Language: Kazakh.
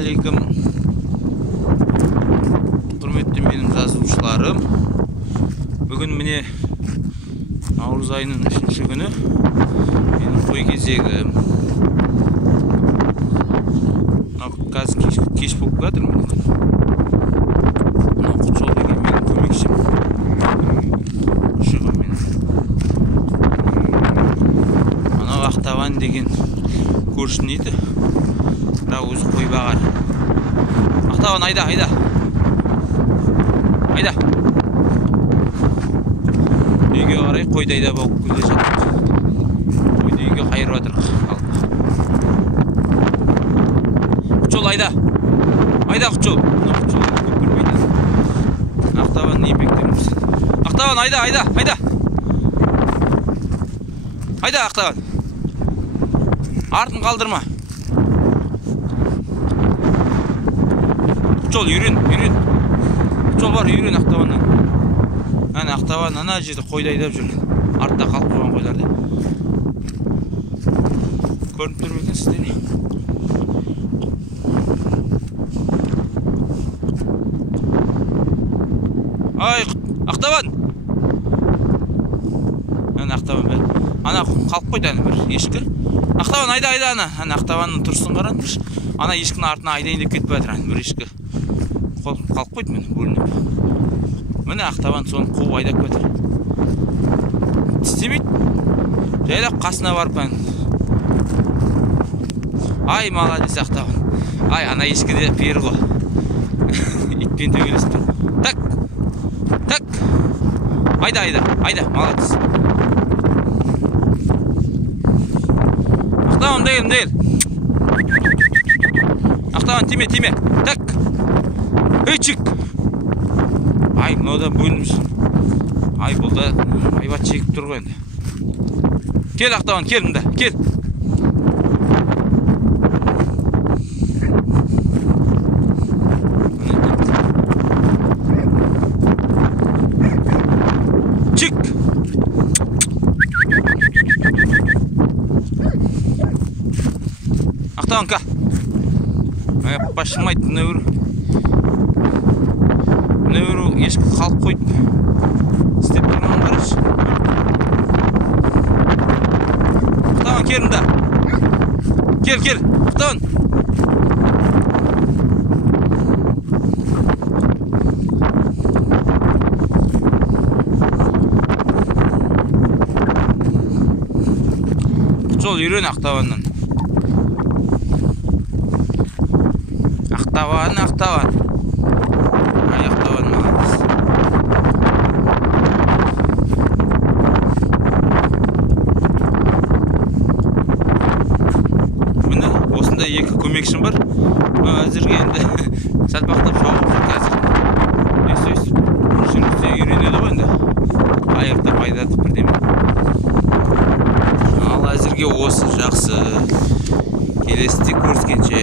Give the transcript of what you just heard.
Ассалаумағалейкум. Құрметті менің жазылушыларым. Бүгін міне наурыз айының 3-ші күні менің қой кезегім. Қазір кеш болып жатыр. Мына Құтжол деген менің көмекшім. Шығы мен. Ана Ақтабан деген көршін еді. Бірақ өзі қой бағар. Ақтабан, айда. Үйге қарай қойды айда болып келе жатыр. Қойды үйге қайырып жатыр. Құтжол, айда. Құтжол. Құтжол көп көрмейді. Ақтабан еңбектеріміз. Ақтабан, айда. Ақтабан. Артын қалдырма. Құтжол, үйрен. Құтжол бар, үйрен Ақтабаннан. Әне Ақтабан ана жерде қойды айдап жүр. Артта қалып қойған қойларды. Көрініп тұр ма екен сіздер? Ай, Ақтабан! Әне Ақтабан бәрі. Ана қалып қойды әне бір ешкі. Ақтабан, айда ана. Әне Ақтабанның тұрсын қаран. Ана ешкінің артына айдайын деп кетіп жатыр. Бір ешкі. Қалып қойды мені бөлініп. Міне Ақтабан соны қуып айдап кетір. Тістемейді. Жайлап қасына барып ән. Ай, молодец Ақтабан. Ай, ана ешкіде пері ғой. Итпен төбелесіп тұр. Так. Айда, молодец. Ақтабан, дейл. Ақтабан, тиме. Так. Өйчік. Ай, мынау да бөлініміз. Ай, бұл да айбат шекіп тұр ғой енді. Кел Ақтабан, кел мұнда, кел. Чик. Ақтабан, ка. Пашымайды, Нөйрі ешкі қалып қойды. Істеп тұрман қараш. Ақтабан, кел мұнда. Кел, Ақтабан. Құтжол, үйрен Ақтабаннан. Ақтабан. Ай, Ақтабан, молодец. Міне, осында екі көмекшім бар. Әзірге енді сәлбақтап шауып жүр қазір. Өйстіп. Жүргізде үйренеді ғой енді. Айыртып, айдатып бірдеме. Ал әзірге осы жақсы. Келесіде көріскенше.